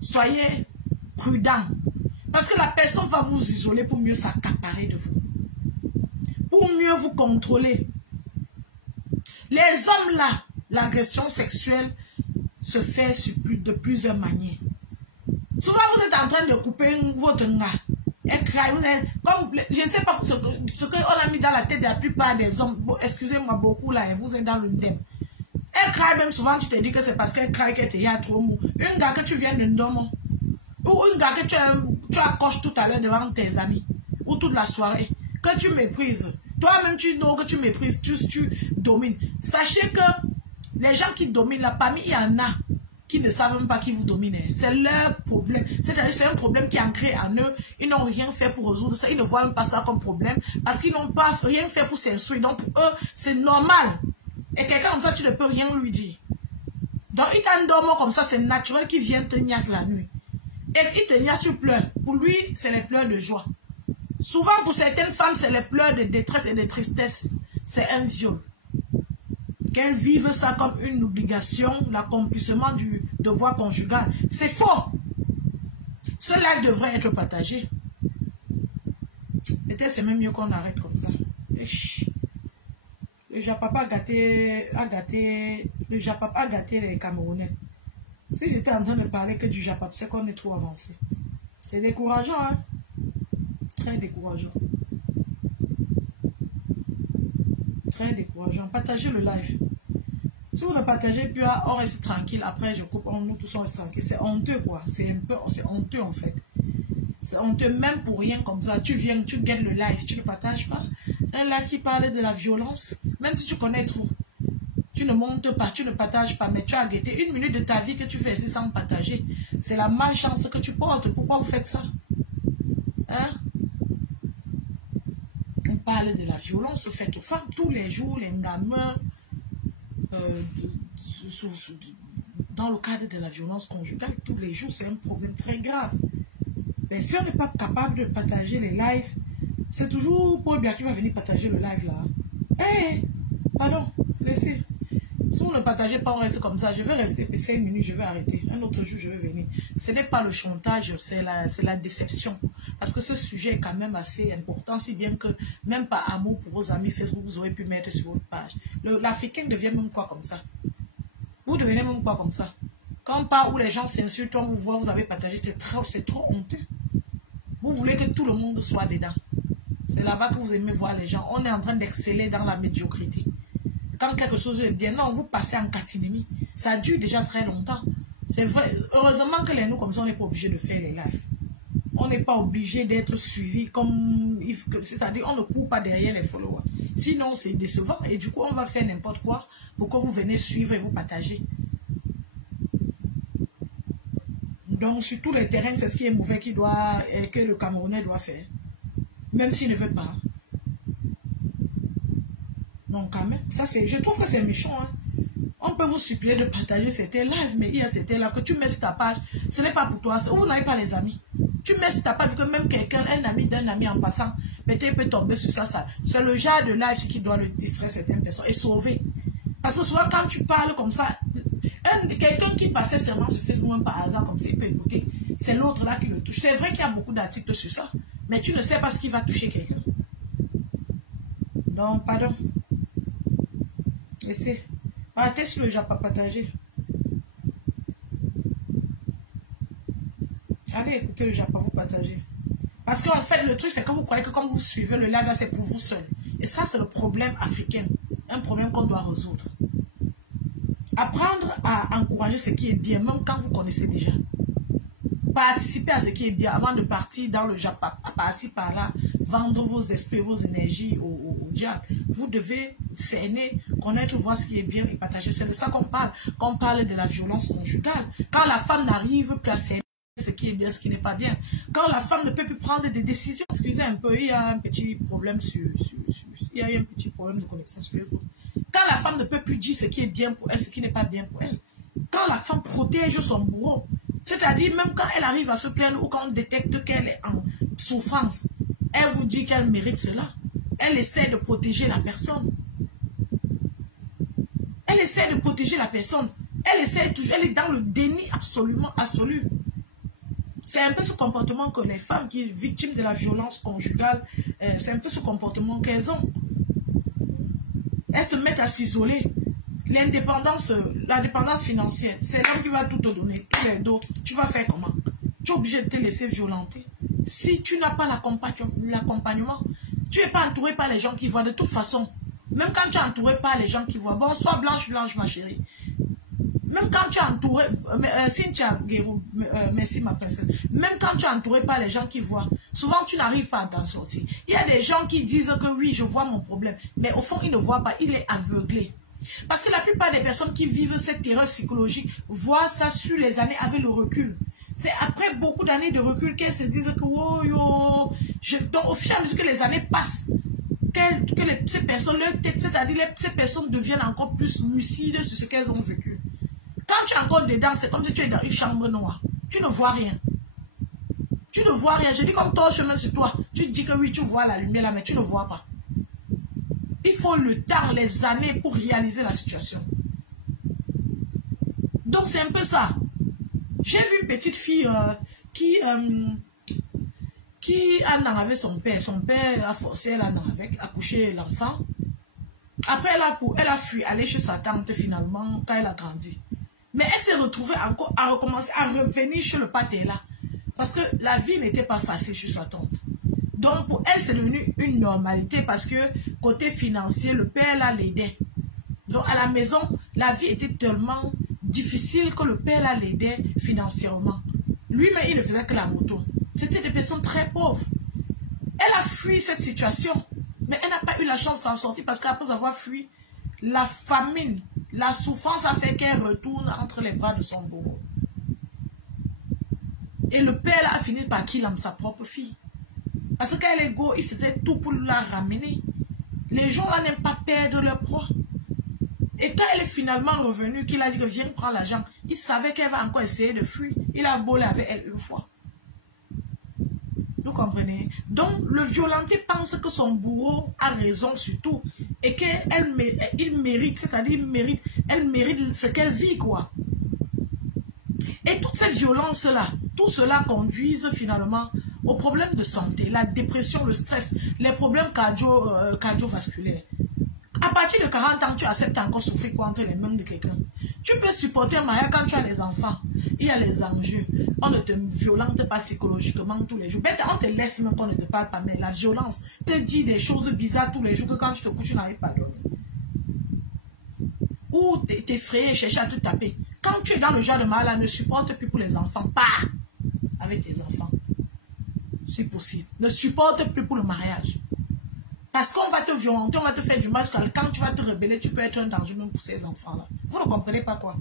Soyez prudent. Parce que la personne va vous isoler pour mieux s'accaparer de vous. Pour mieux vous contrôler. Les hommes là, l'agression sexuelle se fait de plusieurs manières. Souvent vous êtes en train de couper votre gars. Comme, je ne sais pas ce qu'on a mis dans la tête de la plupart des hommes. Bon, excusez-moi beaucoup là, vous êtes dans le thème. Elle craint même souvent, tu te dis que c'est parce qu'elle craint qu'elle te y a trop mou. Une gars que tu viens de dormir. Ou une gars que tu accroches tout à l'heure devant tes amis. Ou toute la soirée. Que tu méprises. Toi-même tu dors, que tu méprises, tu domines. Sachez que les gens qui dominent là, parmi il y en a qui ne savent même pas qui vous domine. C'est leur problème. C'est-à-dire c'est un problème qui est ancré en eux. Ils n'ont rien fait pour résoudre ça. Ils ne voient même pas ça comme problème. Parce qu'ils n'ont pas rien fait pour s'instruire. Donc pour eux, c'est normal. Et quelqu'un comme ça, tu ne peux rien lui dire. Donc il t'endorme comme ça, c'est naturel qu'il vienne te niasse la nuit. Et il te niasse, tu pleures. Pour lui, c'est les pleurs de joie. Souvent pour certaines femmes, c'est les pleurs de détresse et de tristesse. C'est un viol. Qu'elles vivent ça comme une obligation, l'accomplissement du devoir conjugal. C'est faux. Ce live devrait être partagé. Peut-être c'est même mieux qu'on arrête comme ça. Le Japap a gâté les Camerounais. Si j'étais en train de parler que du Japap, c'est qu'on est trop avancé. C'est décourageant, hein? Très décourageant. Très décourageant. Partagez le live. Si vous ne partagez plus, on reste tranquille. Après, je coupe, nous tous on reste tranquille. C'est honteux, quoi. C'est honteux, en fait. C'est honteux, même pour rien comme ça. Tu viens, tu guettes le live, tu ne partages pas. Un live qui parle de la violence, même si tu connais trop. Tu ne montes pas, tu ne partages pas, mais tu as guetté 1 minute de ta vie que tu fais ici sans partager. C'est la malchance que tu portes. Pourquoi vous faites ça? Hein? On parle de la violence faite aux femmes tous les jours, les gamins, dans le cadre de la violence conjugale, tous les jours, c'est un problème très grave. Mais si on n'est pas capable de partager les lives, c'est toujours Paul Biya qui va venir partager le live là. Hé, pardon, laissez. Si vous ne partagez pas, on reste comme ça. Je vais rester, mais c'est 1 minute, je vais arrêter. Un autre jour, je vais venir. Ce n'est pas le chantage, c'est la déception. Parce que ce sujet est quand même assez important, si bien que même par amour pour vos amis Facebook, vous aurez pu mettre sur votre page. L'Africain devient même quoi comme ça? Vous devenez même quoi comme ça? Quand on parle où les gens s'insultent, on vous voit, vous avez partagé, c'est trop honteux. Vous voulez que tout le monde soit dedans. C'est là-bas que vous aimez voir les gens. On est en train d'exceller dans la médiocrité. Quand quelque chose est bien, non, vous passez en catimini. Ça dure déjà très longtemps. C'est vrai. Heureusement que les nous, comme ça, on n'est pas obligé de faire les lives. On n'est pas obligé d'être suivi comme... C'est-à-dire, on ne court pas derrière les followers. Sinon, c'est décevant. Et du coup, on va faire n'importe quoi pour que vous venez suivre et vous partager. Donc, sur tous les terrains, c'est ce qui est mauvais que le Camerounais doit faire. Même s'il ne veut pas. Donc, quand même, ça c'est, je trouve que c'est méchant. Hein. On peut vous supplier de partager certains lives, mais il y a certains lives que tu mets sur ta page. Ce n'est pas pour toi. Vous n'avez pas les amis. Tu mets sur ta page que même quelqu'un, un ami d'un ami en passant, peut-être peut tomber sur ça. C'est le genre de live qui doit le distraire certaines personnes et sauver. Parce que souvent, quand tu parles comme ça, quelqu'un qui passait seulement sur Facebook, même par hasard, comme ça, il peut écouter. C'est l'autre là qui le touche. C'est vrai qu'il y a beaucoup d'articles sur ça, mais tu ne sais pas ce qui va toucher quelqu'un. Donc, pardon. Laissez. Arrêtez sur le Japap partager. Allez écoutez le Japap, vous partagez. Parce qu'en fait, le truc, c'est que vous croyez que quand vous suivez le live, là, c'est pour vous seul. Et ça, c'est le problème africain. Un problème qu'on doit résoudre. Apprendre à encourager ce qui est bien, même quand vous connaissez déjà. Participer à ce qui est bien avant de partir dans le Japap, par-ci, par-là, vendre vos esprits, vos énergies au diable. Vous devez cerner, connaître, voir ce qui est bien et partager. C'est de ça qu'on parle. Quand on parle de la violence conjugale. Quand la femme n'arrive plus à cerner ce qui est bien, ce qui n'est pas bien. Quand la femme ne peut plus prendre des décisions. Excusez un peu, il y a un petit problème il y a un petit problème de connexion sur Facebook. Quand la femme ne peut plus dire ce qui est bien pour elle, ce qui n'est pas bien pour elle. Quand la femme protège son bourreau. C'est-à-dire, même quand elle arrive à se plaindre ou quand on détecte qu'elle est en souffrance, elle vous dit qu'elle mérite cela. Elle essaie de protéger la personne. Elle essaie de protéger la personne. Elle essaie toujours, elle est dans le déni absolument absolu. C'est un peu ce comportement que les femmes qui sont victimes de la violence conjugale, c'est un peu ce comportement qu'elles ont. Elles se mettent à s'isoler. L'indépendance, la dépendance financière, c'est l'homme qui va tout te donner, tous les dos. Tu vas faire comment? Tu es obligé de te laisser violenter. Si tu n'as pas l'accompagnement, tu n'es pas entouré par les gens qui voient de toute façon. Même quand tu es entouré par les gens qui voient, bonsoir Blanche, ma chérie. Même quand tu es entouré, Cynthia, merci ma princesse. Même quand tu es entouré par les gens qui voient, souvent tu n'arrives pas à t'en sortir. Il y a des gens qui disent que oui, je vois mon problème. Mais au fond, ils ne voient pas, il est aveuglé. Parce que la plupart des personnes qui vivent cette terreur psychologique voient ça sur les années avec le recul. C'est après beaucoup d'années de recul qu'elles se disent que oh, yo, donc au fur et à mesure que les années passent, ces personnes, leur tête, c'est-à-dire ces personnes deviennent encore plus lucides sur ce qu'elles ont vécu. Quand tu es encore dedans, c'est comme si tu es dans une chambre noire. Tu ne vois rien. Tu ne vois rien. Je dis comme ton chemin sur toi. Tu dis que oui, tu vois la lumière là, mais tu ne vois pas. Il faut le temps, les années pour réaliser la situation. Donc c'est un peu ça. J'ai vu une petite fille qui a enlevé son père. Son père a forcé elle à accoucher l'enfant. Après, elle a fui aller chez sa tante finalement quand elle a grandi. Mais elle s'est retrouvée encore à recommencer, à revenir chez le pâté là. Parce que la vie n'était pas facile chez sa tante. Donc pour elle, c'est devenu une normalité parce que côté financier, le père là l'aidait. Donc à la maison, la vie était tellement difficile que le père là l'aidait financièrement. Lui-même, il ne faisait que la moto. C'était des personnes très pauvres. Elle a fui cette situation. Mais elle n'a pas eu la chance de s'en sortir parce qu'après avoir fui, la famine, la souffrance a fait qu'elle retourne entre les bras de son bourreau. Et le père là, a fini par qu'il aime sa propre fille. Parce qu'elle est go, il faisait tout pour la ramener. Les gens là n'aiment pas perdre leur proie. Et quand elle est finalement revenue, qu'il a dit que viens prendre l'argent, il savait qu'elle va encore essayer de fuir. Il a bolé avec elle une fois. Vous comprenez? Donc, le violenté pense que son bourreau a raison sur tout. Et qu'il mérite, c'est-à-dire elle mérite ce qu'elle vit, quoi. Et toutes ces violences-là, tout cela conduisent finalement aux problèmes de santé, la dépression, le stress, les problèmes cardiovasculaires. À partir de 40 ans, tu acceptes encore souffrir quoi entre les mains de quelqu'un. Tu peux supporter un mariage quand tu as les enfants. Il y a les enjeux. On ne te violente pas psychologiquement tous les jours. Ben, on te laisse même qu'on ne te parle pas. Mais la violence te dit des choses bizarres tous les jours que quand tu te couches, tu n'arrives pas à dormir. Ou t'effrayer et chercher à te taper. Quand tu es dans le genre de malade, ne supporte plus pour les enfants. Pas avec tes enfants. C'est possible. Ne supporte plus pour le mariage. Parce qu'on va te violenter, on va te faire du mal. Quand tu vas te rebeller, tu peux être un danger même pour ces enfants-là. Vous ne comprenez pas quoi?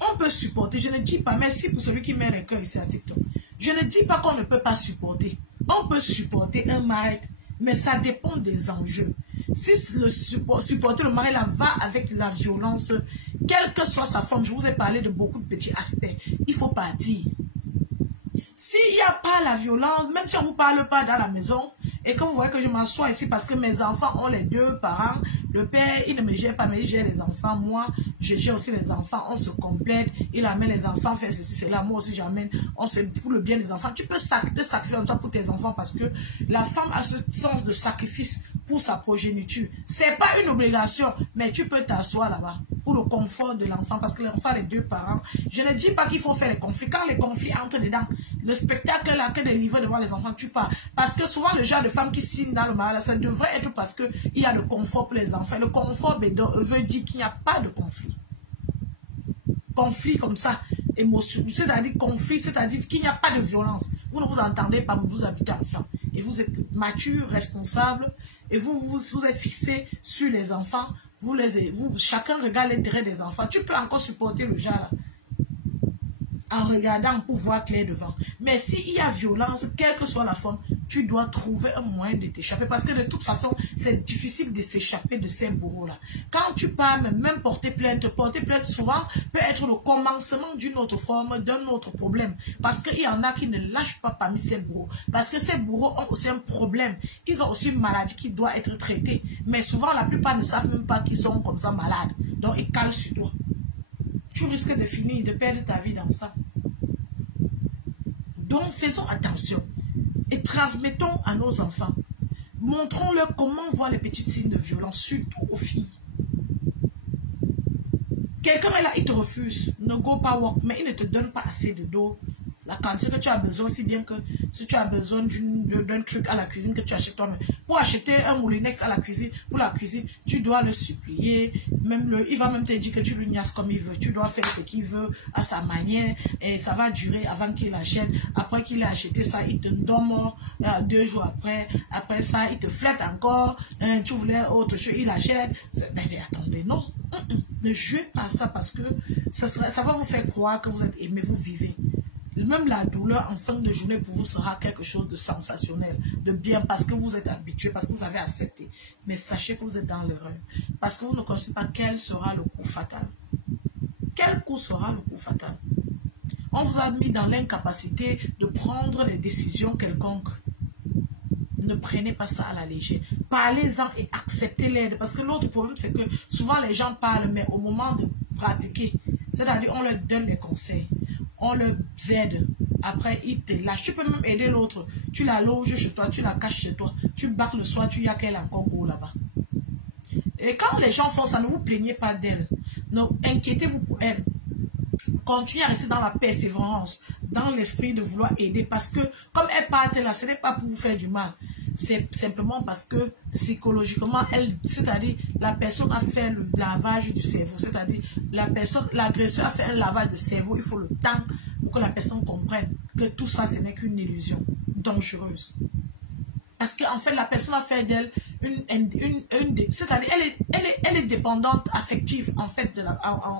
On peut supporter. Je ne dis pas, merci pour celui qui met le cœur ici à TikTok. Je ne dis pas qu'on ne peut pas supporter. On peut supporter un mari, mais ça dépend des enjeux. Si le supporter le mari là va avec la violence, quelle que soit sa forme, je vous ai parlé de beaucoup de petits aspects, il faut partir. S'il n'y a pas la violence, même si on ne vous parle pas dans la maison, et que vous voyez que je m'assois ici parce que mes enfants ont les deux parents, le père, il ne me gère pas, mais il gère les enfants. Moi, je gère aussi les enfants, on se complète, il amène les enfants, faire ceci, cela, moi aussi j'amène, on se pour le bien des enfants. Tu peux te sacrifier en temps pour tes enfants parce que la femme a ce sens de sacrifice pour sa progéniture. C'est pas une obligation, mais tu peux t'asseoir là-bas pour le confort de l'enfant parce que l'enfant a les deux parents. Je ne dis pas qu'il faut faire les conflits. Quand les conflits entrent dedans, le spectacle là que des livres devant les enfants, tu pars. Parce que souvent le genre de femme qui signe dans le mal, ça devrait être parce qu'il y a le confort pour les enfants. Le confort veut dire qu'il n'y a pas de conflit. Conflit comme ça, émotion, c'est-à-dire conflit, c'est-à-dire qu'il n'y a pas de violence. Vous ne vous entendez pas, vous habitez ensemble. Et vous êtes mature, responsable, et vous êtes fixé sur les enfants. Chacun regarde l'intérêt des enfants. Tu peux encore supporter le genre là, en regardant pour voir clair devant. Mais s'il y a violence, quelle que soit la forme, tu dois trouver un moyen de t'échapper. Parce que de toute façon, c'est difficile de s'échapper de ces bourreaux-là. Quand tu parles, même porter plainte souvent peut être le commencement d'une autre forme, d'un autre problème. Parce qu'il y en a qui ne lâchent pas parmi ces bourreaux. Parce que ces bourreaux ont aussi un problème. Ils ont aussi une maladie qui doit être traitée. Mais souvent, la plupart ne savent même pas qu'ils sont comme ça malades. Donc, ils calent sur toi. Tu risques de finir, de perdre ta vie dans ça. Donc, faisons attention et transmettons à nos enfants. Montrons-leur comment voir les petits signes de violence, surtout aux filles. Quelqu'un est là, il te refuse. Ne go pas walk, mais il ne te donne pas assez de dos. La quantité que tu as besoin, si bien que si tu as besoin d'un truc à la cuisine que tu achètes toi-même. Pour acheter un moulinex à la cuisine, pour la cuisine, tu dois le supplier. Il va même te dire que tu le niasses comme il veut. Tu dois faire ce qu'il veut à sa manière. Et ça va durer avant qu'il achète. Après qu'il ait acheté ça, il te donne 2 jours après. Après ça, il te flatte encore. Tu voulais autre chose, il achète. Mais attendez, non. Ne jouez pas ça parce que ça va vous faire croire que vous êtes aimé, vous vivez. Même la douleur en fin de journée pour vous sera quelque chose de sensationnel, de bien, parce que vous êtes habitué, parce que vous avez accepté. Mais sachez que vous êtes dans l'erreur. Parce que vous ne connaissez pas quel sera le coup fatal. Quel coup sera le coup fatal? On vous a mis dans l'incapacité de prendre des décisions quelconques. Ne prenez pas ça à la légère. Parlez-en et acceptez l'aide. Parce que l'autre problème, c'est que souvent les gens parlent, mais au moment de pratiquer, c'est-à-dire on leur donne des conseils. On le aide. Après, il te lâche. Tu peux même aider l'autre. Tu la loges chez toi, tu la caches chez toi. Tu bats le soir, tu y a qu'elle encore go là-bas. Et quand les gens font ça, ne vous plaignez pas d'elles. Donc, inquiétez-vous pour elles. Continuez à rester dans la persévérance, dans l'esprit de vouloir aider. Parce que, comme elles partent là, ce n'est pas pour vous faire du mal. C'est simplement parce que, psychologiquement, c'est-à-dire, la personne a fait le lavage du cerveau. C'est-à-dire, l'agresseur a fait un lavage de cerveau. Il faut le temps pour que la personne comprenne que tout ça, ce n'est qu'une illusion dangereuse. Parce qu'en fait, la personne a fait d'elle c'est-à-dire, elle est dépendante affective, en fait,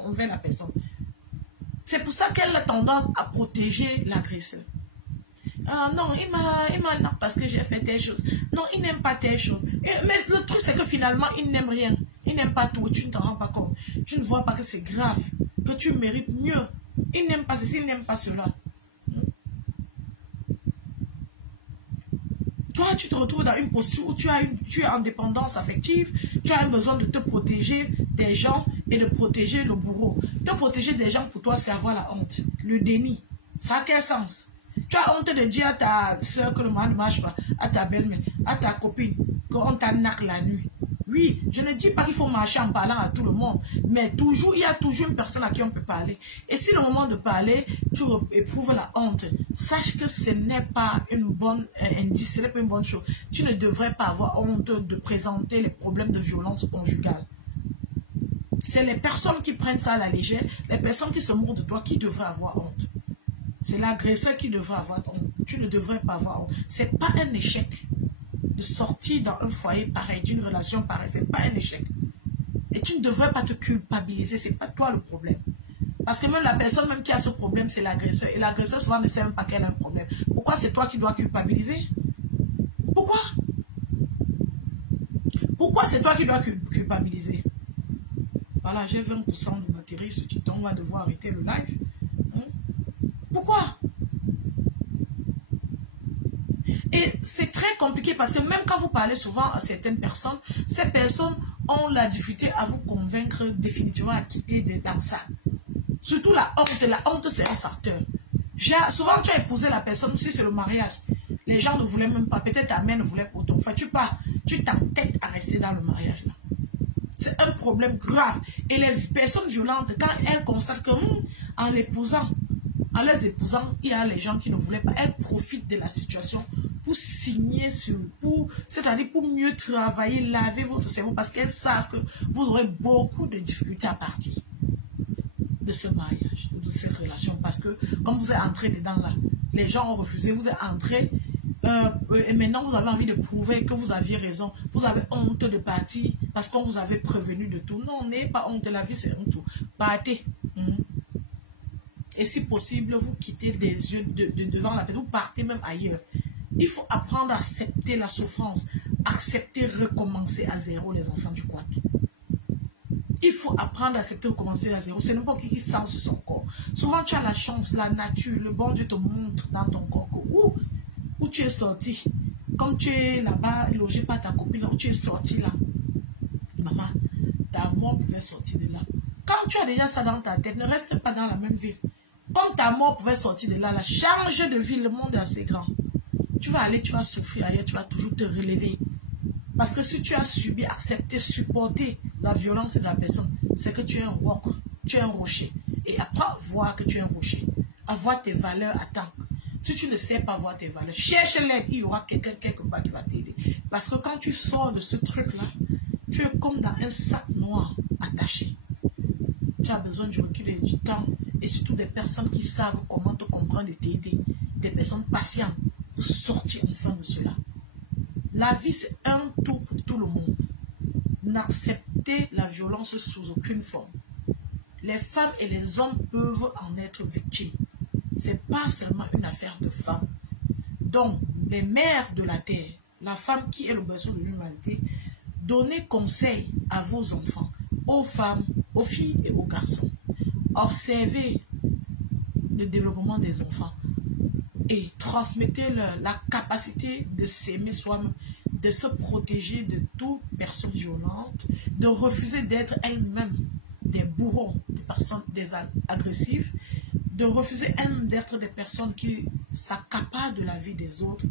envers la personne. C'est pour ça qu'elle a tendance à protéger l'agresseur. Ah non, il m'a non, parce que j'ai fait telle chose. Non, il n'aime pas telle chose. Mais le truc, c'est que finalement, il n'aime rien. Il n'aime pas tout. Tu ne t'en rends pas compte. Tu ne vois pas que c'est grave. Que tu mérites mieux. Il n'aime pas ceci, il n'aime pas cela. Toi, tu te retrouves dans une posture où tu es en dépendance affective, tu as un besoin de te protéger des gens et de protéger le bourreau. Te protéger des gens, pour toi, c'est avoir la honte, le déni. Ça a quel sens? Tu as honte de dire à ta soeur que le mal ne marche pas, à ta belle-mère, à ta copine, qu'on t'arnaque la nuit. Oui, je ne dis pas qu'il faut marcher en parlant à tout le monde, mais il y a toujours une personne à qui on peut parler. Et si le moment de parler, tu éprouves la honte, sache que ce n'est pas une bonne indice, ce n'est pas une bonne chose. Tu ne devrais pas avoir honte de présenter les problèmes de violence conjugale. C'est les personnes qui prennent ça à la légère, les personnes qui se moquent de toi qui devraient avoir honte. C'est l'agresseur qui devrait avoir honte. Tu ne devrais pas avoir honte. Ce n'est pas un échec de sortir dans un foyer pareil, d'une relation pareille. Ce n'est pas un échec. Et tu ne devrais pas te culpabiliser. Ce n'est pas toi le problème. Parce que même la personne même qui a ce problème, c'est l'agresseur. Et l'agresseur souvent ne sait même pas qu'elle a un problème. Pourquoi c'est toi qui dois culpabiliser? Pourquoi? Pourquoi c'est toi qui dois culpabiliser? Voilà, j'ai 20% de batterie sur TikTok. On va devoir arrêter le live. Pourquoi? Et c'est très compliqué parce que même quand vous parlez souvent à certaines personnes, ces personnes ont la difficulté à vous convaincre définitivement à quitter dans ça. Surtout la honte c'est un facteur. Souvent tu as épousé la personne, si c'est le mariage, les gens ne voulaient même pas, peut-être ta mère ne voulait pas autant. Enfin, tu t'entêtes à rester dans le mariage là. C'est un problème grave. Et les personnes violentes, quand elles constatent que en les épousant, il y a les gens qui ne voulaient pas. Elles profitent de la situation pour signer c'est-à-dire pour mieux travailler, laver votre cerveau parce qu'elles savent que vous aurez beaucoup de difficultés à partir de ce mariage, de cette relation. Parce que comme vous êtes entré dedans là, les gens ont refusé, vous êtes entré et maintenant vous avez envie de prouver que vous aviez raison. Vous avez honte de partir parce qu'on vous avait prévenu de tout. Non, n'ayez pas honte de la vie, c'est un tout. Partez. Et si possible, vous quittez des yeux devant la personne, vous partez même ailleurs. Il faut apprendre à accepter la souffrance, accepter recommencer à zéro les enfants du quad. Il faut apprendre à accepter recommencer à zéro. C'est n'importe qui sent sur son corps. Souvent, tu as la chance, la nature, le bon Dieu te montre dans ton corps où tu es sorti. Comme tu es là-bas, logé par ta copine, où tu es sorti là. Maman, ta mort pouvait sortir de là. Quand tu as déjà ça dans ta tête, ne reste pas dans la même ville. Comme ta mort pouvait sortir de là, change de ville, le monde est assez grand. Tu vas aller, tu vas souffrir ailleurs, tu vas toujours te relever. Parce que si tu as subi, accepté, supporté la violence de la personne, c'est que tu es un roc, tu es un rocher. Et apprends à voir que tu es un rocher, à voir tes valeurs à temps. Si tu ne sais pas voir tes valeurs, cherche l'aide, il y aura quelqu'un quelque part qui va t'aider. Parce que quand tu sors de ce truc-là, tu es comme dans un sac noir attaché. Tu as besoin du recul et du temps. Et surtout des personnes qui savent comment te comprendre et t'aider. Des personnes patientes pour sortir enfin de cela. La vie, c'est un tout pour tout le monde. N'acceptez la violence sous aucune forme. Les femmes et les hommes peuvent en être victimes. Ce n'est pas seulement une affaire de femmes. Donc, les mères de la terre, la femme qui est le berceau de l'humanité, donnez conseil à vos enfants, aux femmes, aux filles et aux garçons. Observez le développement des enfants et transmettez-leur la capacité de s'aimer soi-même, de se protéger de toute personne violente, de refuser d'être elle-même des bourreaux, des agressifs, de refuser elle-même d'être des personnes qui s'accaparent de la vie des autres,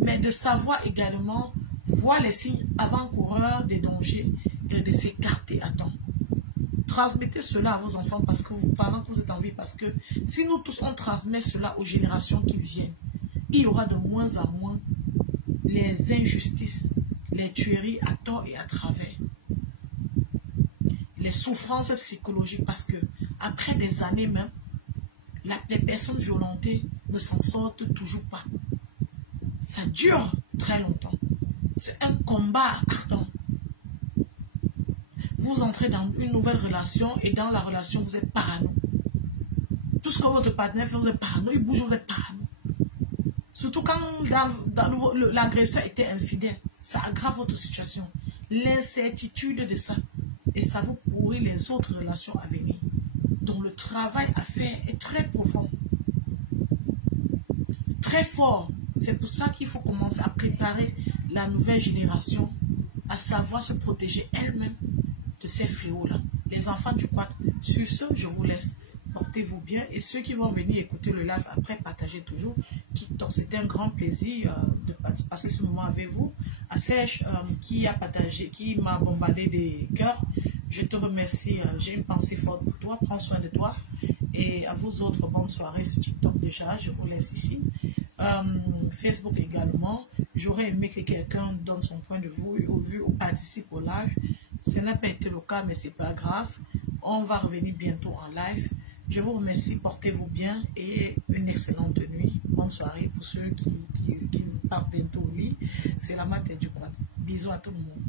mais de savoir également voir les signes avant-coureurs des dangers et de s'écarter à temps. Transmettez cela à vos enfants parce que vous, pendant que vous êtes en vie, parce que si nous tous on transmet cela aux générations qui viennent, il y aura de moins en moins les injustices, les tueries à tort et à travers, les souffrances psychologiques, parce que après des années même, les personnes violentées ne s'en sortent toujours pas. Ça dure très longtemps. C'est un combat ardent. Vous entrez dans une nouvelle relation et dans la relation, vous êtes parano. Tout ce que votre partenaire fait, vous êtes parano. Il bouge, vous êtes parano. Surtout quand l'agresseur était infidèle. Ça aggrave votre situation. L'incertitude de ça. Et ça vous pourrit les autres relations à venir. Donc le travail à faire est très profond. Très fort. C'est pour ça qu'il faut commencer à préparer la nouvelle génération à savoir se protéger elle-même de ces fléaux-là. Les enfants du quad. Sur ce, je vous laisse. Portez-vous bien. Et ceux qui vont venir écouter le live après, partagez toujours. TikTok, c'était un grand plaisir de passer ce moment avec vous. Assèche qui a partagé, qui m'a bombardé des cœurs. Je te remercie. J'ai une pensée forte pour toi. Prends soin de toi. Et à vous autres, bonne soirée sur TikTok déjà. Je vous laisse ici. Facebook également. J'aurais aimé que quelqu'un donne son point de vue ou participe au live. Ce n'a pas été le cas, mais c'est pas grave. On va revenir bientôt en live. Je vous remercie, portez-vous bien et une excellente nuit. Bonne soirée pour ceux qui partent bientôt au lit. C'est la matin du quad. Bisous à tout le monde.